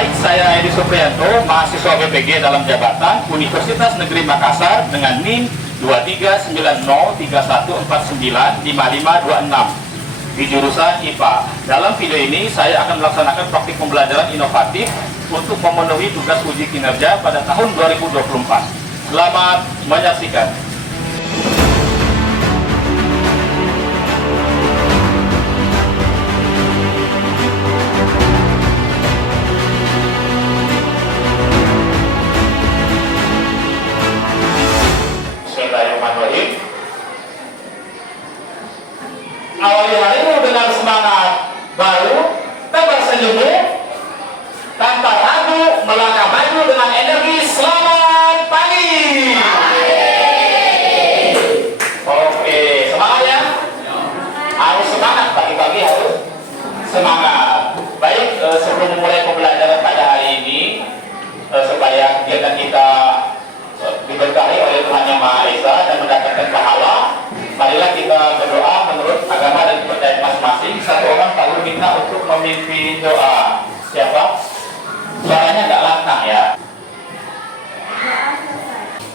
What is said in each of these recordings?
Baik, saya Edi Supriyanto, mahasiswa BPG dalam jabatan Universitas Negeri Makassar dengan NIM 239031495526 di jurusan IPA. Dalam video ini saya akan melaksanakan praktik pembelajaran inovatif untuk memenuhi tugas uji kinerja pada tahun 2024. Selamat menyaksikan. Bismillahirrahmanirrahim. Awali harimu dengan semangat baru, tebar senyummu, tanpa ragu melangkah maju dengan energi. Selamat pagi. Oke, semangat ya. Harus semangat, pagi-pagi harus semangat. Baik, sebelum memulai pembelajaran pada hari ini, supaya kegiatan kita diberkahi oleh Tuhan Yang Maha Esa dan mendapatkan pahala, marilah kita berdoa menurut agama dan kepercayaan masing-masing. Satu orang perlu minta untuk memimpin doa. Siapa? Suaranya nggak lantang ya.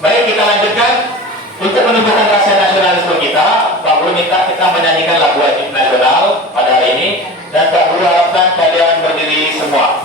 Baik, kita lanjutkan. Untuk menumbuhkan rasa nasionalisme kita, Pak Guru minta kita menyanyikan lagu wajib nasional pada hari ini, dan Pak Guru harapkan kalian berdiri semua.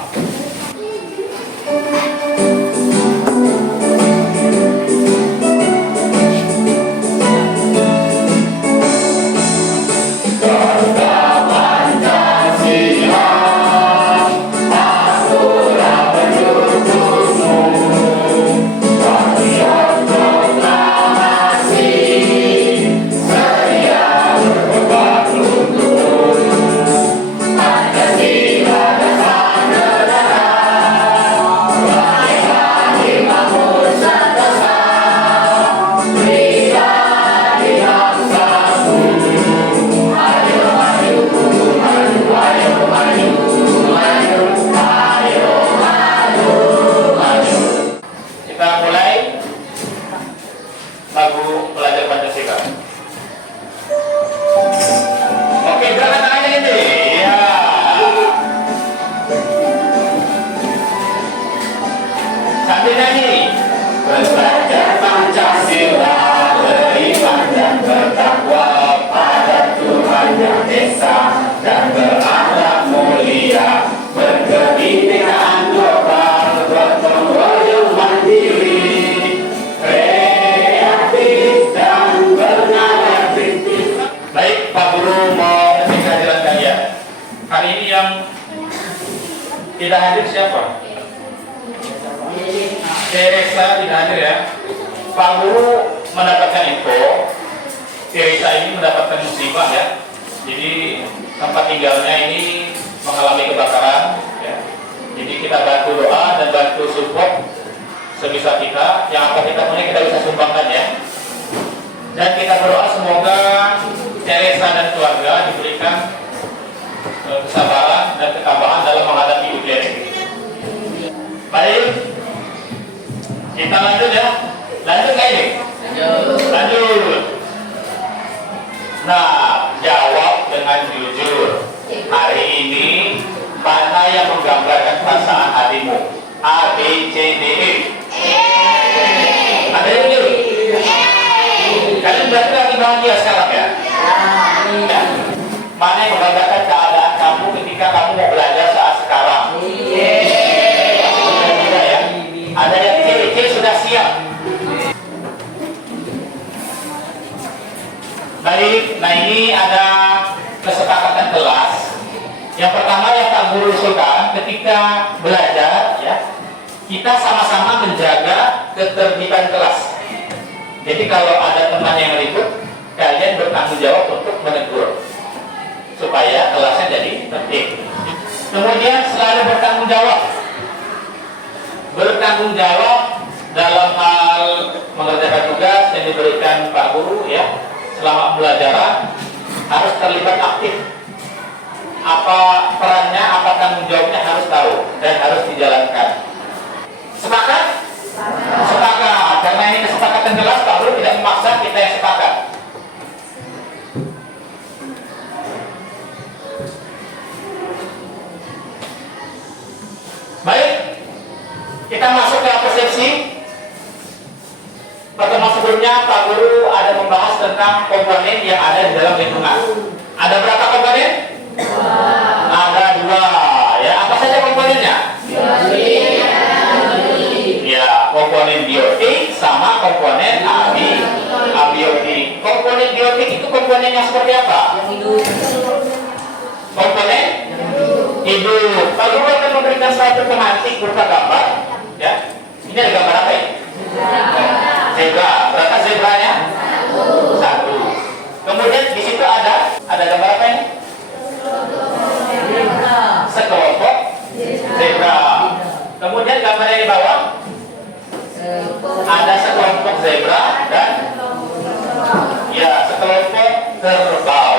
Tidak hadir siapa? Teresa tidak hadir ya. Pak Guru mendapatkan info Teresa ini mendapatkan musibah ya. Jadi tempat tinggalnya ini mengalami kebakaran ya. Jadi kita bantu doa dan bantu support sebisa kita. Yang apa kita punya kita bisa sumbangkan ya. Dan kita berdoa semoga Teresa dan keluarga diberikan kesabaran dan ketabahan dalam menghadapi ujian ini. Baik, kita lanjut ya. Lanjut nggak ini? Lanjut. Nah, jawab dengan jujur. Hari ini mana yang menggambarkan perasaan hatimu? A, B, C, D, E. Ada yang jujur? Kalian berarti lagi bahagia sekarang ya? Ya. Mana yang menggambarkan keadaan kamu ketika kamu mau belajar saat sekarang? Tidak ya? Ada yang C sudah siap. Baik, nah ini ada kesepakatan kelas. Yang pertama yang Pak Guru usulkan ketika belajar ya, kita sama-sama menjaga ketertiban kelas. Jadi kalau ada teman yang ribut, kalian bertanggung jawab untuk menegur supaya kelasnya jadi tertib. Kemudian selalu bertanggung jawab dalam hal mengerjakan tugas yang diberikan Pak Guru ya. Selama pembelajaran harus terlibat aktif. Apa perannya, apa tanggung jawabnya harus tahu dan harus dijalankan. Sepakat? Sepakat. Karena ini kesepakatan jelas, Pak Guru tidak memaksa, kita yang sepakat. Baik, diskusi. Pertemuan sebelumnya Pak Guru ada membahas tentang komponen yang ada di dalam lingkungan. Ada berapa komponen? Ada 2. Ya, apa saja komponennya? Ya, komponen biotik sama komponen abiotik. Komponen biotik itu komponen yang seperti apa? Komponen hidup. Pak Guru akan memberikan suatu tematik berupa gambar. Ya, ini ada gambar apa ini? Zebra. Berapa zebranya? 1. Kemudian di situ ada gambar apa ini? Sekelompok zebra. Kemudian gambarnya di bawah ada sekelompok zebra dan ya sekelompok kerbau.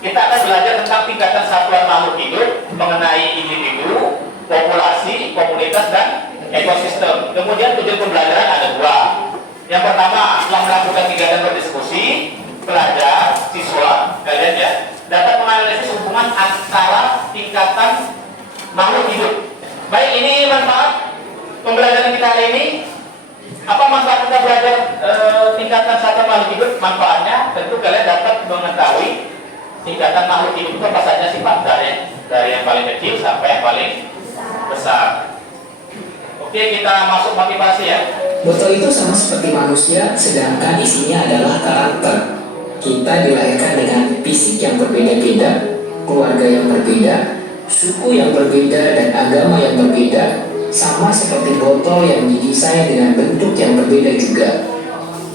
Kita akan belajar tentang tingkatan satuan makhluk hidup mengenai individu, populasi, komunitas dan ekosistem. Kemudian tujuan pembelajaran ada 2. Yang pertama, setelah melakukan kegiatan berdiskusi, pelajar, siswa, kalian ya, dapat menganalisis hubungan antara tingkatan makhluk hidup. Baik, ini manfaat pembelajaran kita hari ini. Apa manfaat kita belajar tingkatan satuan makhluk hidup? Manfaatnya tentu kalian dapat mengetahui tingkatan makhluk hidup itu apa saja sih Pak, dari yang paling kecil sampai yang paling besar. Oke, kita masuk motivasi ya. Botol itu sama seperti manusia, sedangkan isinya adalah karakter. Kita dilahirkan dengan fisik yang berbeda-beda, keluarga yang berbeda, suku yang berbeda, dan agama yang berbeda. Sama seperti botol yang didesain dengan bentuk yang berbeda juga.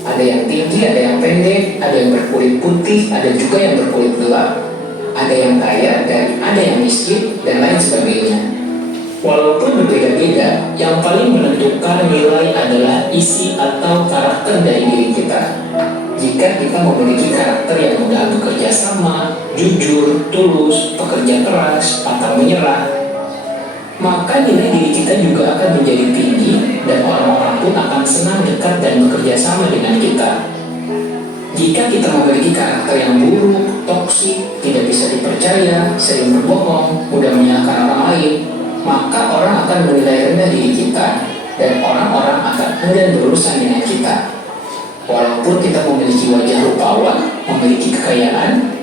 Ada yang tinggi, ada yang pendek, ada yang berkulit putih, ada juga yang berkulit gelap. Ada yang kaya dan ada yang miskin, dan lain sebagainya. Walaupun berbeda-beda, yang paling menentukan nilai adalah isi atau karakter dari diri kita. Jika kita memiliki karakter yang mudah bekerja sama, jujur, tulus, pekerja keras, pantang menyerah, maka nilai diri kita juga akan menjadi tinggi dan orang-orang pun akan senang dekat dan bekerja sama dengan kita. Jika kita memiliki karakter yang buruk, toksik, tidak bisa dipercaya, sering berbohong, mudah menyalahkan orang lain, maka orang akan menilai rendah diri kita dan orang-orang akan enggan berurusan dengan kita. Walaupun kita memiliki wajah rupawan, memiliki kekayaan,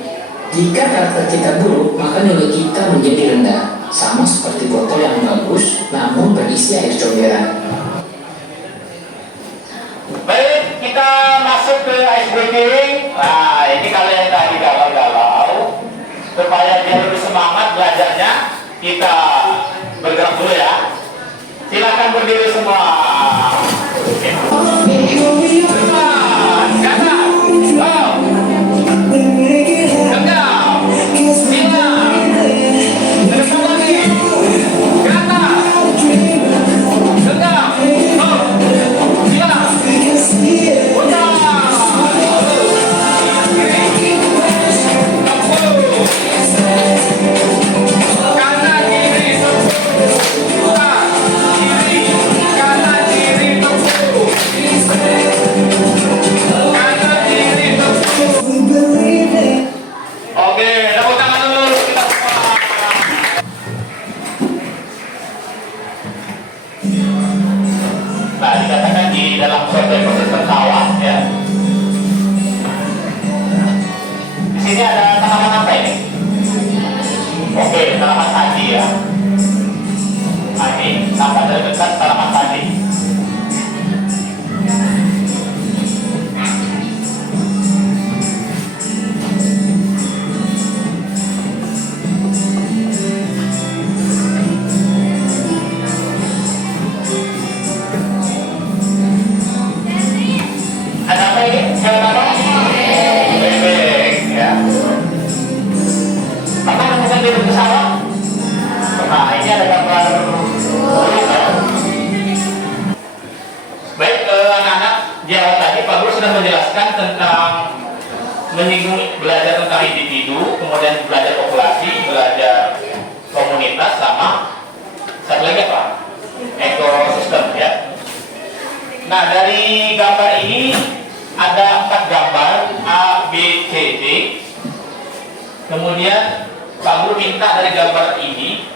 jika karakter kita buruk, maka nilai kita menjadi rendah, sama seperti botol yang bagus namun berisi air comberan. Baik, kita masuk ke ice breaking. Nah, ini kalian tadi galau-galau, supaya dia lebih semangat belajarnya, kita bergerak dulu ya. Silakan berdiri semua. Nah, dikatakan di dalam suatu proses tertawa ya. Di sini ada tanaman apa ini? Oke, tanaman tadi ya. Nah, ini nampak dari dekat tanaman tadi. Nah, ini ada gambar. Baik, anak-anak, jauh tadi Pak Guru sudah menjelaskan tentang menyinggung belajar tentang individu, kemudian belajar populasi, belajar komunitas, sama satu lagi apa? Ekosistem ya. Nah, dari gambar ini ada 4 gambar A, B, C, D. Kemudian Pak Guru minta dari gambar ini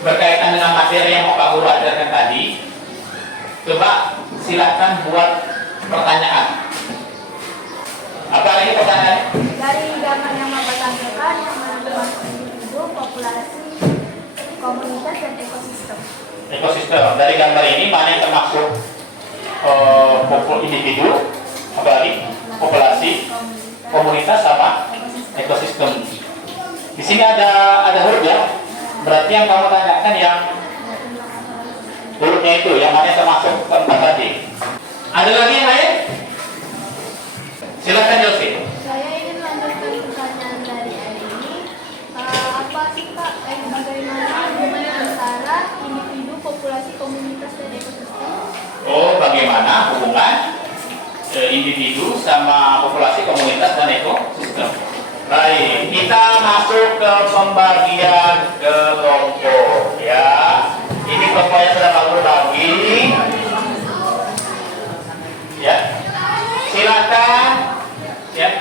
berkaitan dengan materi yang Pak Guru ajarkan tadi, coba silakan buat pertanyaan. Apa lagi pertanyaan? Dari gambar yang Bapak tampilkan, yang mana termasuk individu, populasi, komunitas, dan ekosistem. Ekosistem. Dari gambar ini mana yang termasuk individu, apa lagi? Populasi, komunitas, sama ekosistem. Di sini ada huruf ya. Berarti yang kamu tanyakan yang hurufnya itu, yang mana yang termasuk keempat tadi. Ada lagi yang lain? Silakan Yosi. Saya ingin lanjutkan pertanyaan dari ini. Apa sih Pak, bagaimana hubungan antara individu, populasi, komunitas, dan ekosistem? Oh, bagaimana hubungan individu sama populasi, komunitas, dan ekosistem. Baik, kita masuk ke pembagian kelompok ya. Ini kelompoknya sudah bagus bagi. Ya, silakan. Ya,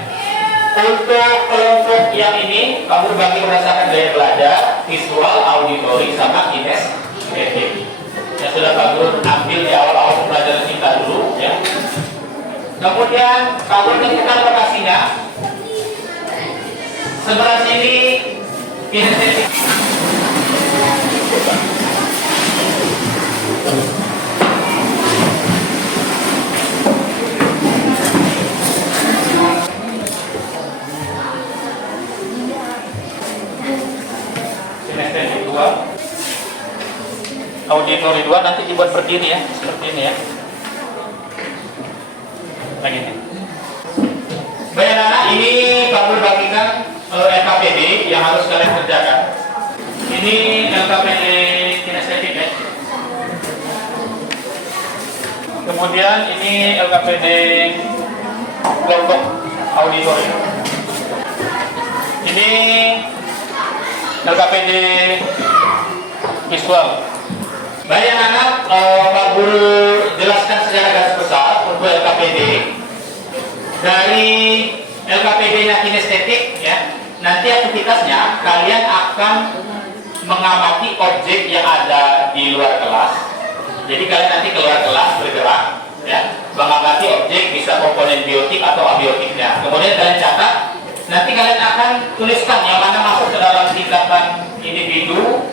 untuk kelompok yang ini kamu bagi berdasarkan gaya belajar, visual, auditori, sama kinestetik. Yang sudah bagus ambil di awal-awal pembelajaran kita dulu ya. Kemudian kalau tentukan lokasinya sebelah sini kinestetik. Kinestetik 2, auditori 2 nanti dibuat berdiri ya, seperti ini ya. Lagi nih. Baik anak, ini kamu bagikan LKPD yang harus kalian kerjakan. Ini LKPD kinestetik ya. Kemudian ini LKPD kelompok auditori. Ini LKPD visual. Baik anak-anak, Pak Guru jelaskan secara garis besar untuk LKPD. Dari LKPD-nya kinestetik ya, nanti aktivitasnya kalian akan mengamati objek yang ada di luar kelas. Jadi kalian nanti keluar kelas bergerak ya, mengamati objek, bisa komponen biotik atau abiotiknya. Kemudian kalian catat, nanti kalian akan tuliskan yang mana masuk ke dalam tingkatan individu,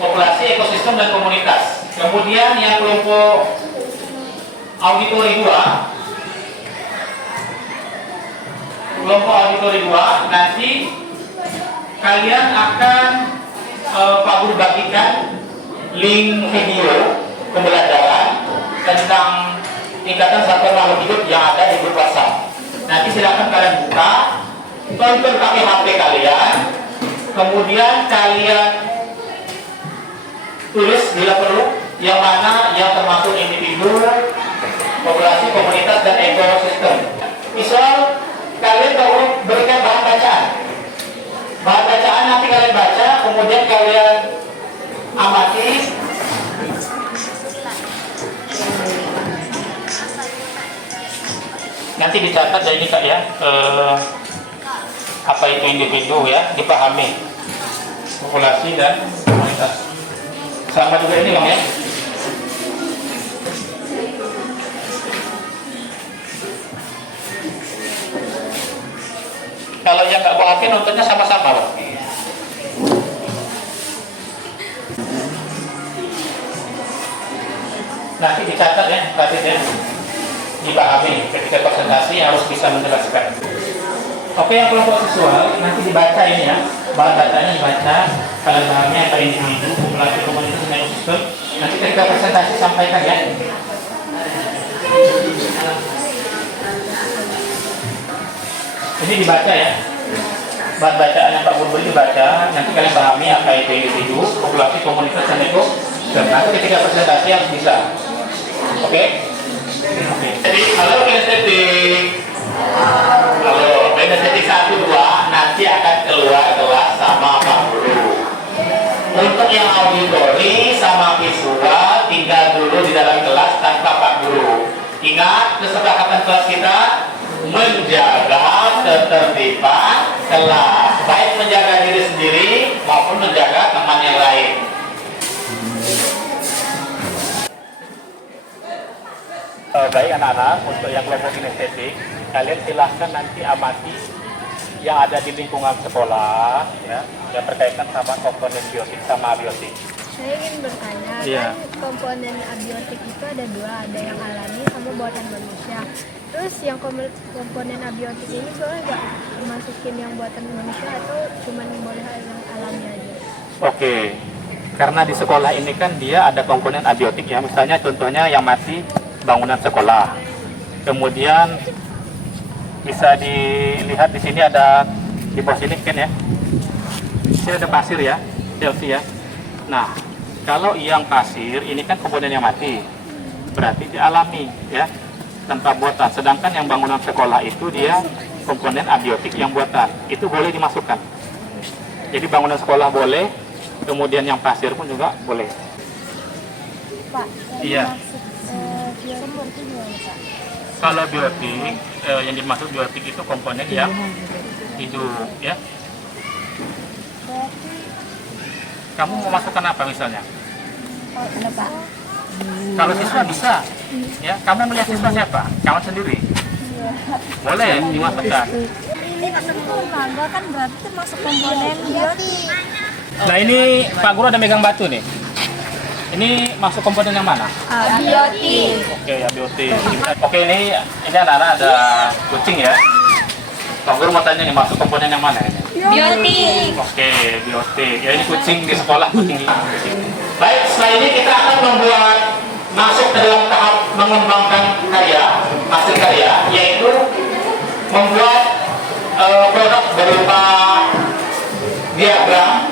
populasi, ekosistem, dan komunitas. Kemudian yang kelompok auditori 2, nanti kalian akan Pak Guru bagikan link video pembelajaran tentang tingkatan satuan makhluk hidup yang ada di grup WhatsApp. Nanti silakan kalian buka, tonton pakai HP kalian, kemudian kalian tulis bila perlu yang mana yang termasuk individu, populasi, komunitas, dan ekosistem. Misal kalian perlu berikan bahan bacaan. Bahan bacaan nanti kalian baca, kemudian kalian amati. Nanti dicatat ya ini Kak ya, apa itu individu ya, dipahami, populasi dan komunitas. Sama juga ini Bang ya. Kalau yang nggak bawa HP nontonnya sama-sama Bang. Nanti dicatat ya, tadi ya, dipahami ketika presentasi harus bisa menjelaskan. Oke, yang kelompok visual nanti dibaca ini ya, bahan bacanya dibaca, kalian bahannya apa individu, populasi, komunitas, dan ekosistem. Nanti ketika presentasi sampaikan ya. Ini dibaca ya, bahan bacaan yang Pak Guru beri dibaca, nanti kalian pahami apa itu individu, populasi, komunitas, dan ekosistem. Nanti ketika presentasi harus bisa. Oke? Oke. Jadi, halo kinestetik. Halo, kinestetik 1, 2 nanti akan keluar kelas sama Pak Guru. Untuk yang auditori sama visual tinggal dulu di dalam kelas tanpa Pak Guru. Ingat kesepakatan kelas kita menjaga ketertiban kelas, baik menjaga diri sendiri maupun menjaga teman yang lain. Baik anak-anak, untuk yang kelompok kinestetik, kalian silahkan nanti amati yang ada di lingkungan sekolah, ya, yang berkaitan sama komponen biotik sama abiotik. Saya ingin bertanya, Iya. kan komponen abiotik itu ada dua, ada yang alami sama buatan manusia. Terus yang komponen abiotik ini boleh nggak dimasukin yang buatan manusia atau cuma boleh yang alami aja? Oke, karena di sekolah ini kan dia ada komponen abiotik ya, misalnya contohnya yang mati bangunan sekolah. Kemudian bisa dilihat di sini ada di bawah sini kan ya. Di sini ada pasir ya, Chelsea ya. Nah, kalau yang pasir ini kan komponen yang mati, berarti dia alami ya, tanpa buatan. Sedangkan yang bangunan sekolah itu dia komponen abiotik yang buatan, itu boleh dimasukkan. Jadi bangunan sekolah boleh, kemudian yang pasir pun juga boleh. Pak, Iya. biosumur itu gimana Pak? Kalau biotik, yang dimaksud biotik itu komponen yang hidup ya. Kamu mau masukkan apa misalnya? Oh, ada Pak. Kalau siswa bisa, ya. Kamu melihat siswa siapa? Kamu sendiri. Boleh dimasukkan. Ini mangga kan berarti termasuk komponen biotik. Nah ini Pak Guru ada megang batu nih. Ini masuk komponen yang mana? Biotik. Oke ya biotik. Oke ini anak-anak ada kucing ya. Pak Guru mau tanya nih masuk komponen yang mana ini? Biotik. Oke, biotik. Ya ini kucing di sekolah kucing ini. Baik, setelah ini kita akan membuat masuk ke dalam tahap mengembangkan karya, hasil karya, yaitu membuat produk berupa diagram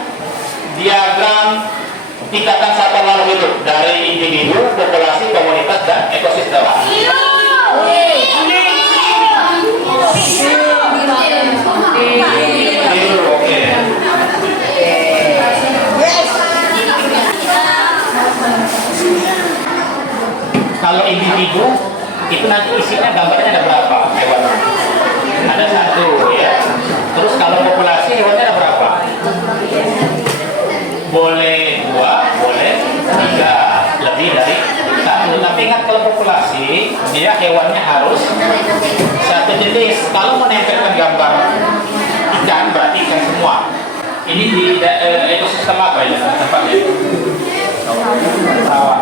tingkatan satuan makhluk hidup dari individu, populasi, komunitas, dan ekosistem. Oke. Kalau individu itu nanti isinya gambarnya ada berapa hewan? Ada satu ya. Terus kalau populasi hewannya ada berapa? Boleh dua, boleh tiga, lebih dari satu. Tapi ingat kalau populasi dia hewannya harus satu jenis. Kalau menempelkan gambar ikan berarti ikan semua. Ini di ekosistem apa ya tempatnya? Sawah.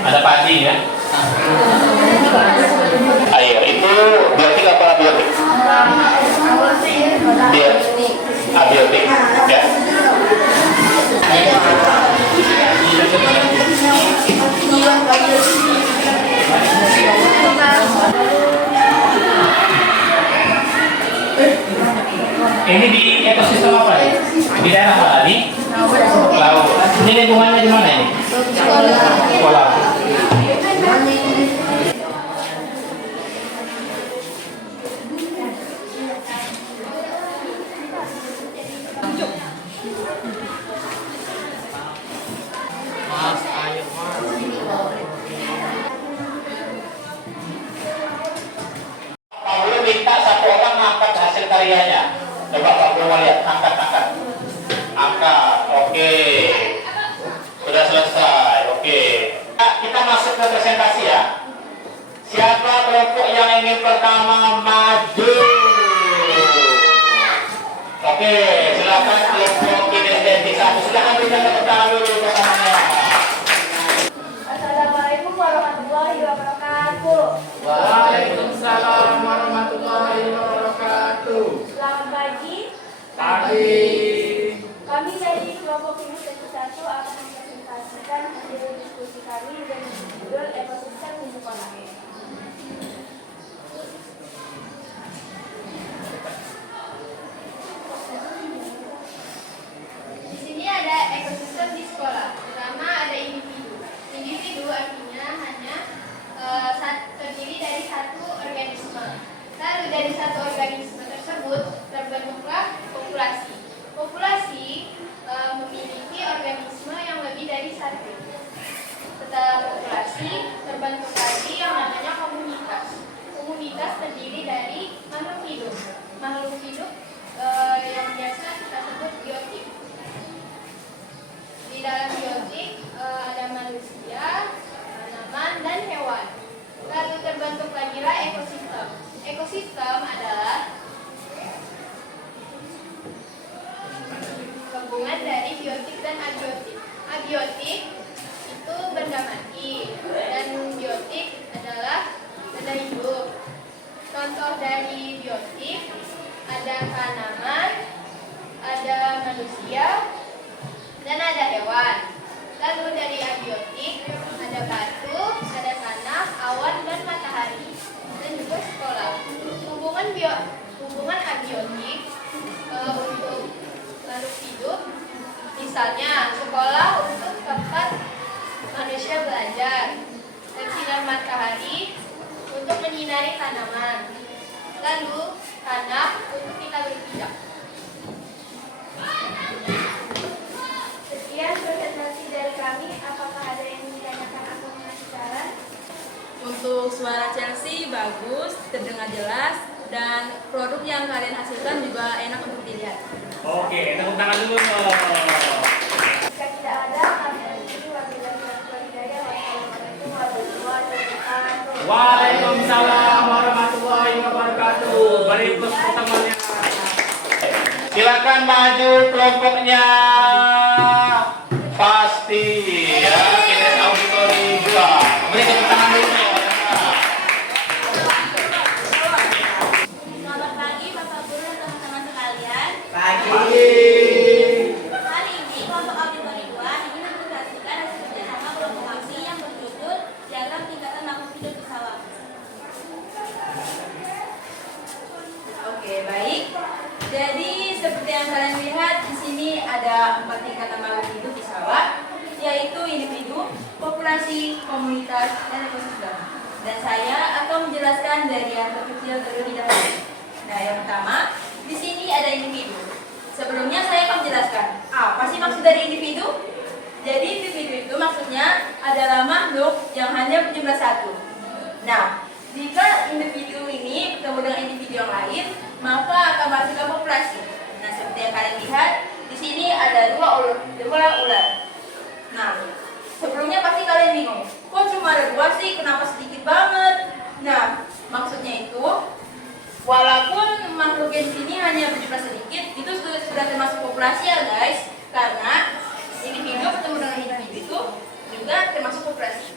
Ada padi ya. Air itu biotik apa abiotik? Abiotik ya. Ini di ekosistem apa ya? Di daerah mana? Di laut. Ini lingkungannya di mana ini? Sekolah. Mas, ayo mas. Pak Guru minta satu orang angkat hasil karyanya. Coba Pak Guru lihat, angkat. Angkat, oke. Sudah selesai, oke. Nah, kita masuk ke presentasi ya. Siapa kelompok yang ingin pertama maju? Oke, silakan kelompok kinestetik satu. Silakan berikan tepuk tangan dulu pertamanya. Assalamualaikum warahmatullahi wabarakatuh. Waalaikumsalam warahmatullahi wabarakatuh. Selamat pagi. Pagi. Kami dari kelompok kinestetik 1 akan mempresentasikan hasil diskusi kami dengan judul ekosistem di sekolah. Di sini ada ekosistem di sekolah. Pertama ada individu. Individu artinya hanya terdiri dari satu organisme. Lalu dari satu organisme tersebut terbentuklah populasi. Populasi memiliki organisme yang lebih dari satu. Setelah populasi terbentuk lagi yang namanya lalu tanah untuk kita berpijak. Sekian presentasi dari kami. Apakah ada yang ditanyakan atau mengasih saran? Untuk suara Chelsea bagus, terdengar jelas, dan produk yang kalian hasilkan juga enak untuk dilihat. Oke, tepuk tangan dulu. Jika tidak ada, kami akhiri. Wabillahi taufiq wal hidayah. Wassalamualaikum warahmatullahi wabarakatuh. Waalaikumsalam warahmatullahi wabarakatuh. Balik ke pertemuannya. Silakan maju kelompoknya. Pasti ya, Ines Auditori 2. Beri tepuk tangan dulu. Selamat pagi Bapak Guru dan teman-teman sekalian. Pagi. Hari ini kelompok auditori 2 ingin mempresentasikan hasil kerjasama kelompok aksi yang berjudul Diagram Tingkatan Makhluk Hidup di Sawah. Oke, baik. Jadi seperti yang kalian lihat di sini ada 4 tingkatan makhluk hidup di sawah, yaitu individu, populasi, komunitas, dan ekosistem. Dan saya akan menjelaskan dari yang terkecil terlebih dahulu. Nah, yang pertama, di sini ada individu. Sebelumnya saya akan menjelaskan apa sih maksud dari individu. Jadi individu itu maksudnya adalah makhluk yang hanya berjumlah satu. Nah, jika individu ini bertemu dengan individu yang lain, maka akan menghasilkan populasi. Nah, seperti yang kalian lihat, di sini ada dua ular. Nah, sebelumnya pasti kalian bingung, kok cuma ada 2 sih, kenapa sedikit banget? Nah, maksudnya itu, walaupun makhluk yang di sini hanya berjumlah sedikit, itu sudah termasuk populasi ya guys, karena individu bertemu dengan individu itu juga termasuk populasi.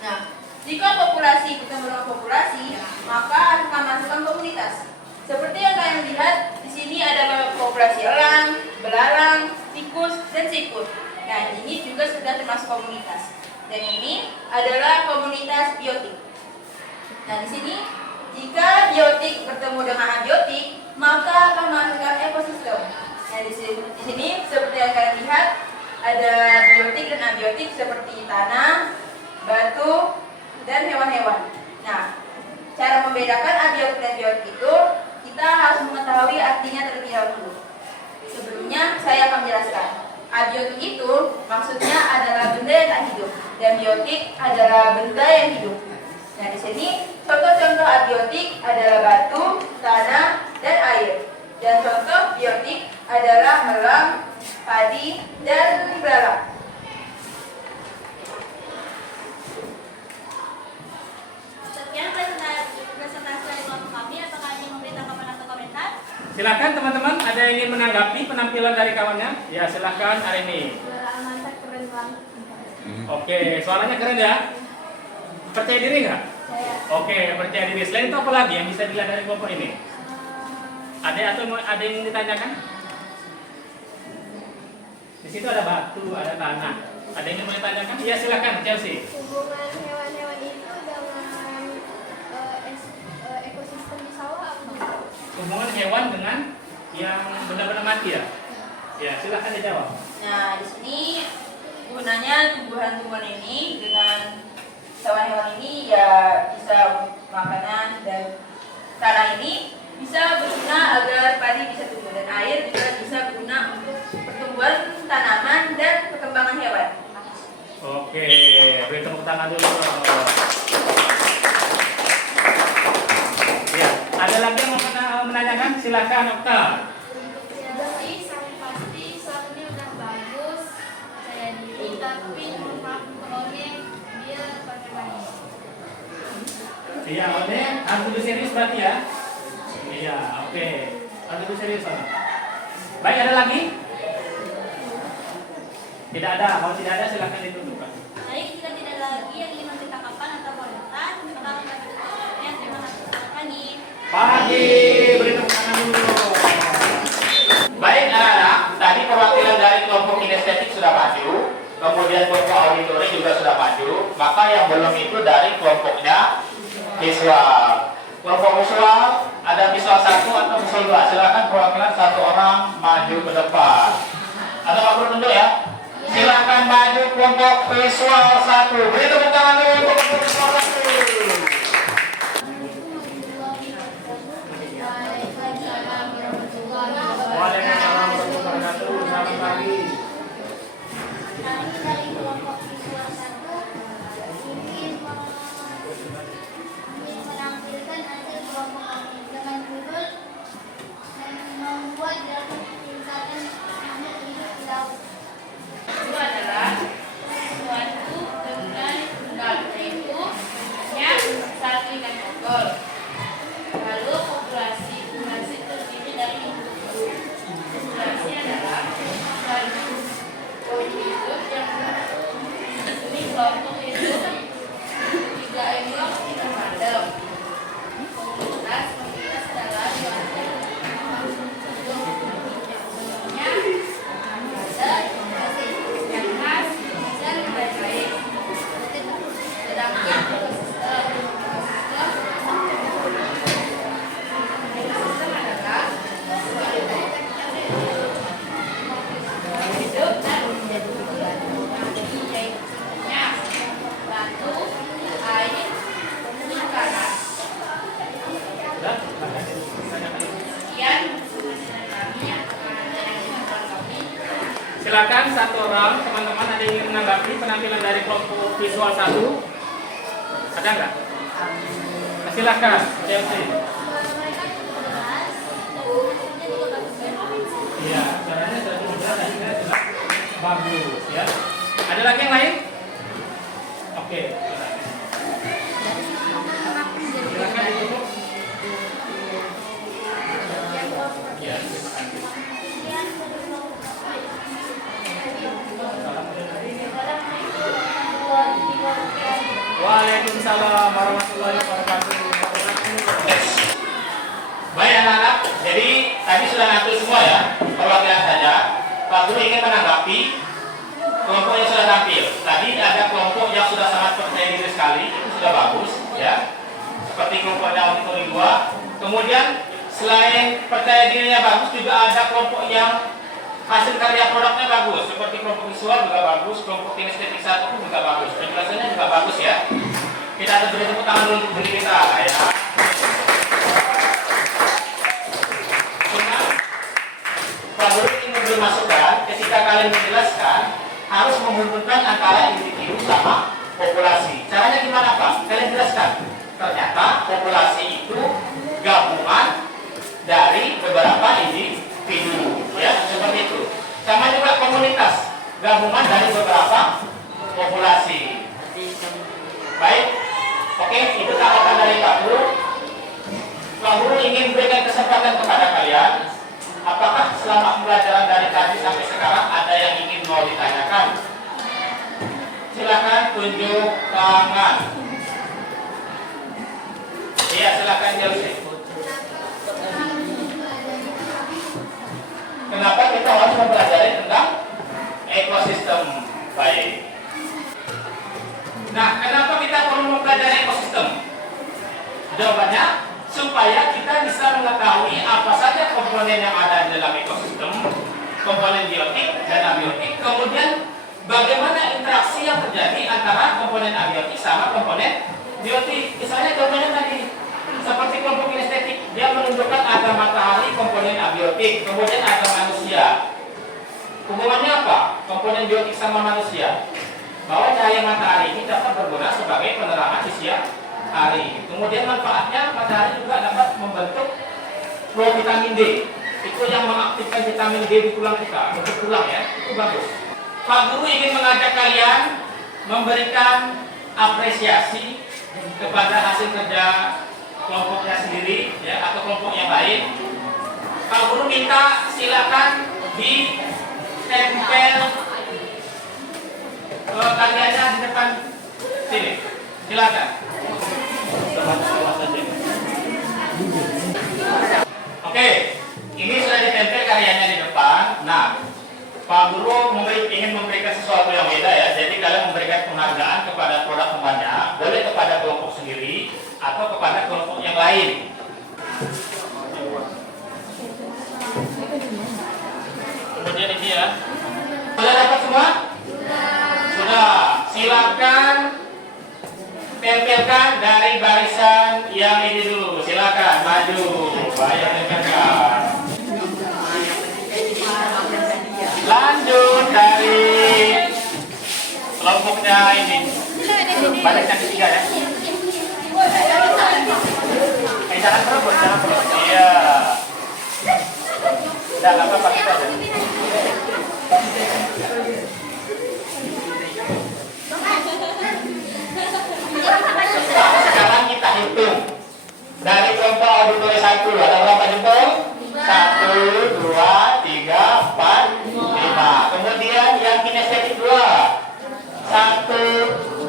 Nah, jika populasi bertemu dengan populasi, maka akan menghasilkan komunitas. Seperti yang kalian lihat, di sini ada populasi elang, belarang, tikus, dan siput. Nah, ini juga sudah termasuk komunitas. Dan ini adalah komunitas biotik. Nah, di sini jika biotik bertemu dengan abiotik, maka akan menghasilkan ekosistem. Nah, di sini seperti yang kalian lihat, ada biotik dan abiotik seperti tanah, batu, dan hewan-hewan. Nah, cara membedakan abiotik dan biotik itu kita harus mengetahui artinya terlebih dahulu. Sebelumnya saya akan menjelaskan. Abiotik itu maksudnya adalah benda yang tak hidup dan biotik adalah benda yang hidup. Nah, di sini contoh-contoh abiotik adalah batu, tanah, dan air. Dan contoh biotik adalah elang, padi, dan belalang. Sekian presentasi dari kelompok kami. Apakah ada yang memberi tanggapan atau komentar? Silakan teman-teman, ada yang ingin menanggapi penampilan dari kawannya? Ya, silakan Arini. Mantap, keren banget. Oke, suaranya keren ya. Percaya diri nggak? Saya Oke, percaya diri. Selain itu apa lagi yang bisa dilihat dari kelompok ini? Ada ada yang ditanyakan? Di situ ada batu, ada tanah. Ada yang mau ditanyakan? Iya, silakan Chelsea. hubungan hewan-hewan itu dengan ekosistem di sawah apa? Hubungan hewan dengan yang benda-benda mati ya? Ya, silakan dijawab. Nah, di sini gunanya tumbuhan-tumbuhan ini dengan hewan-hewan ini ya bisa makanan, dan tanah ini bisa berguna agar padi bisa tumbuh, dan air juga bisa berguna untuk pertumbuhan tanaman dan perkembangan hewan. Oke, beri tepuk tangan dulu. Ya, ada lagi yang mau menanyakan? Silakan, Okta. Jadi pasti suaranya udah bagus, saya diri, tapi makronya dia pakai manis. Iya, Ode, harus duduk serius berarti ya? Iya, oke. Harus duduk serius, Ode. Baik, ada lagi? Tidak ada. Kalau tidak ada, silakan ditutup. Baik, jika tidak ada lagi yang ingin memberi tanggapan atau komentar, maka kita tutup. Terima kasih. Selamat pagi. Pagi, beri tepuk tangan dulu. Baik, anak-anak. Tadi perwakilan dari kelompok kinestetik sudah maju. Kemudian kelompok auditori juga sudah maju. Maka yang belum itu dari kelompoknya visual. Kelompok visual, ada visual 1 atau visual 2. Silakan perwakilan 1 orang maju ke depan. Atau Pak Guru tunjuk ya. Silakan maju kelompok visual 1. Beri tepuk tangan dulu untuk kelompok visual 1. kelompok itu juga elok terhadap komunitas adalah suatu sebelumnya ada yang khas dan baik. Sedangkan ekosistem adalah hidup dan yaitu batu, air, makanan. Sekian kami Silakan satu orang, teman-teman ada yang ingin menanggapi penampilan dari kelompok visual 1? Ada nggak? Silakan, Chelsea. Iya, caranya satu tadi bagus ya. Ada lagi yang lain? Oke. Silakan ditutup. Ya, Waalaikumsalam warahmatullahi wabarakatuh. Baik anak-anak, jadi tadi sudah ngatur semua ya, perwakilan saja. Pak Guru ingin menanggapi kelompok yang sudah tampil. Tadi ada kelompok yang sudah sangat percaya diri sekali, itu sudah bagus ya. Seperti kelompoknya auditori 2. Kemudian selain percaya dirinya bagus, juga ada kelompok yang hasil karya produknya bagus, seperti kelompok visual juga bagus, kelompok kinestetik 1 pun juga bagus, penjelasannya juga bagus ya. Kita ada beri tepuk tangan dulu untuk diri kita ya. Cuma Pak Guru ingin memberi masukan, ketika kalian menjelaskan harus menghubungkan antara individu sama populasi. Caranya gimana Pak? Kalian jelaskan. Ternyata populasi itu gabungan dari beberapa individu ya, seperti itu. Sama juga komunitas, gabungan dari beberapa populasi. Baik, oke, itu tanggapan dari Pak Guru. Pak Guru ingin berikan kesempatan kepada kalian. Apakah selama pembelajaran dari tadi sampai sekarang ada yang ingin mau ditanyakan? Silakan tunjuk tangan. Iya, silakan Chelsea. Kenapa kita harus mempelajari tentang ekosistem baik? Nah, kenapa kita perlu mempelajari ekosistem? Jawabannya, supaya kita bisa mengetahui apa saja komponen yang ada di dalam ekosistem, komponen biotik dan abiotik, kemudian bagaimana interaksi yang terjadi antara komponen abiotik sama komponen biotik. Misalnya contohnya tadi, seperti kelompok kinestetik, dia menunjukkan ada matahari komponen abiotik, kemudian ada manusia. Hubungannya apa? Komponen biotik sama manusia. Bahwa cahaya matahari ini dapat berguna sebagai penerangan di siang hari. Kemudian manfaatnya, matahari juga dapat membentuk provitamin D. Itu yang mengaktifkan vitamin D di tulang kita, untuk tulang ya, itu bagus. Pak Guru ingin mengajak kalian memberikan apresiasi kepada hasil kerja kelompoknya sendiri ya, atau kelompok yang lain. Pak Guru minta silakan ditempel karyanya di depan sini. Silakan. Oke, ini sudah ditempel karyanya di depan. Nah, Pak Guru ingin memberikan sesuatu yang beda ya. Jadi kalian memberikan penghargaan kepada produk temannya, boleh kepada kelompok sendiri atau kepada kelompok yang lain. Kemudian ini ya. Sudah dapat semua? Sudah. Silakan tempelkan dari barisan yang ini dulu. Silakan maju. Banyak tempelkan. Lanjut dari kelompoknya ini. Balik yang ketiga ya. Jangan berebut, jangan berebut. Iya. Udah, nggak apa-apa kita aja. Sekarang kita hitung dari kelompok auditori 1 ada berapa jempol? 1, 2, 3, 4, 5. Kemudian yang kinestetik 2 1,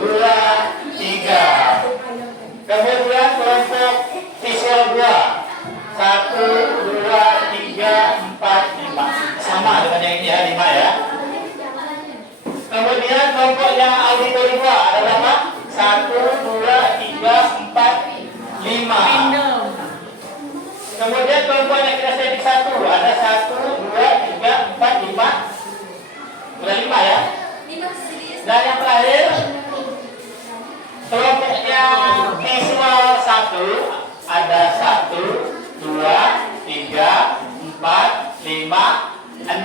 Udah 5 ya. 5 serius. Dan yang terakhir kelompoknya visual 1 ada 1, 2, 3, 4, 5, 6. Yang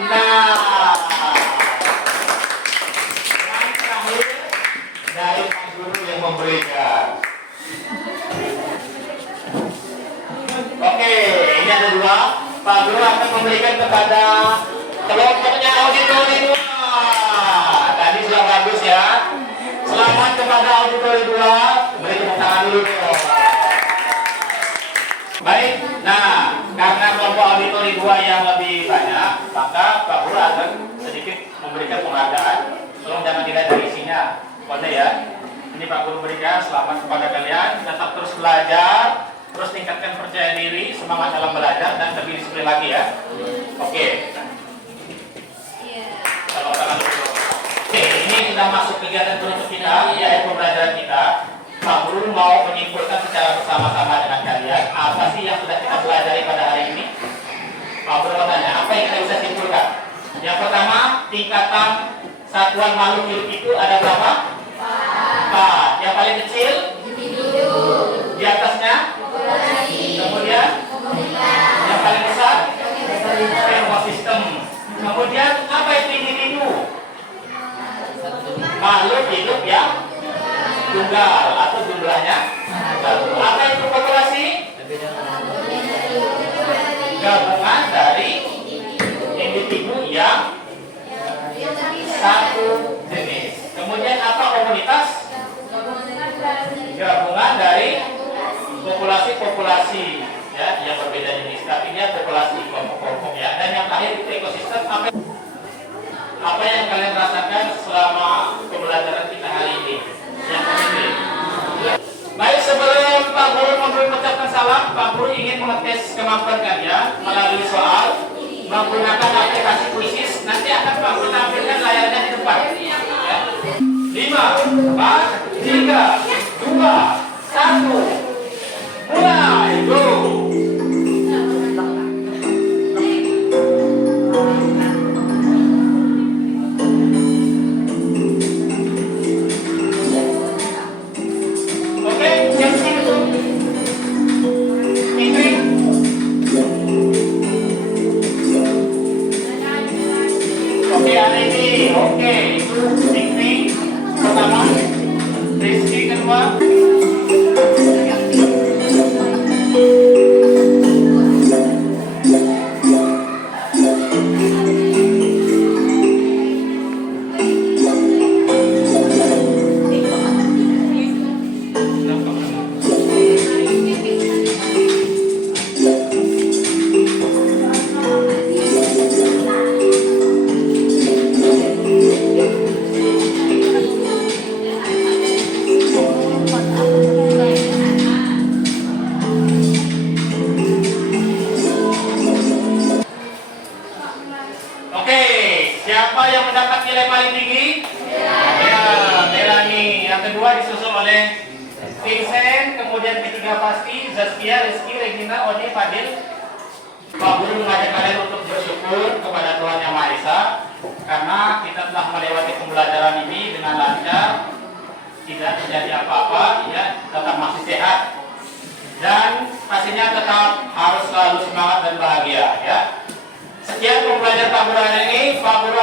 terakhir dari Pak Guru yang memberikan. Oke, ini ada 2. Pak Guru akan memberikan kepada kelompoknya auditori 2. Tadi sudah bagus ya. Selamat kepada auditori 2. Beri tepuk tangan dulu. Baik, nah karena kelompok auditori 2 yang lebih banyak, maka Pak Guru akan sedikit memberikan penghargaan. Tolong jangan dilihat dari isinya, boleh ya. Ini Pak Guru berikan selamat kepada kalian. Tetap terus belajar, terus tingkatkan percaya diri, semangat dalam belajar dan lebih disiplin lagi ya. Oke. Kalau tangan dulu. Oke, ini sudah masuk kegiatan penutup kita, yaitu pembelajaran kita. Pak Guru mau menyimpulkan secara bersama-sama dengan kalian apa sih yang sudah kita pelajari pada hari ini. Pak Guru bertanya, apa yang kita bisa simpulkan? Yang pertama, tingkatan satuan makhluk hidup itu ada berapa? 4. Yang paling kecil? Di atasnya? Kemudian? Yang paling besar? Ekosistem. Kemudian apa itu individu? Makhluk hidup yang tunggal atau jumlahnya satu. Apa itu populasi? Gabungan dari individu yang satu jenis. Kemudian apa komunitas? Gabungan dari populasi-populasi ya yang berbeda jenis, tapi dia populasi kelompok-kelompok ya. Dan yang terakhir itu ekosistem. Apa yang kalian rasakan selama pembelajaran kita hari ini? Yang penting. Baik, sebelum Pak Guru mengucapkan salam, Pak Guru ingin mengetes kemampuan kalian melalui soal menggunakan aplikasi Quizzes. Nanti akan Pak Guru tampilkan layarnya di depan. Ya. 5, 4, 3, 2, 1. Mulai, go! Oke, itu Rizky pertama, Rizky kedua. Siapa yang mendapat nilai paling tinggi? Ya, Melani. Yang kedua disusul oleh Vincent, kemudian ketiga pasti Zaskia, Rizky, Regina, Oni, Fadil. Pak Guru mengajak kalian untuk bersyukur kepada Tuhan Yang Maha Esa karena kita telah melewati pembelajaran ini dengan lancar, tidak terjadi apa-apa, ya, tetap masih sehat dan pastinya tetap harus selalu semangat dan bahagia, ya. Sekian pembelajaran Pak Guru hari ini. Pak Guru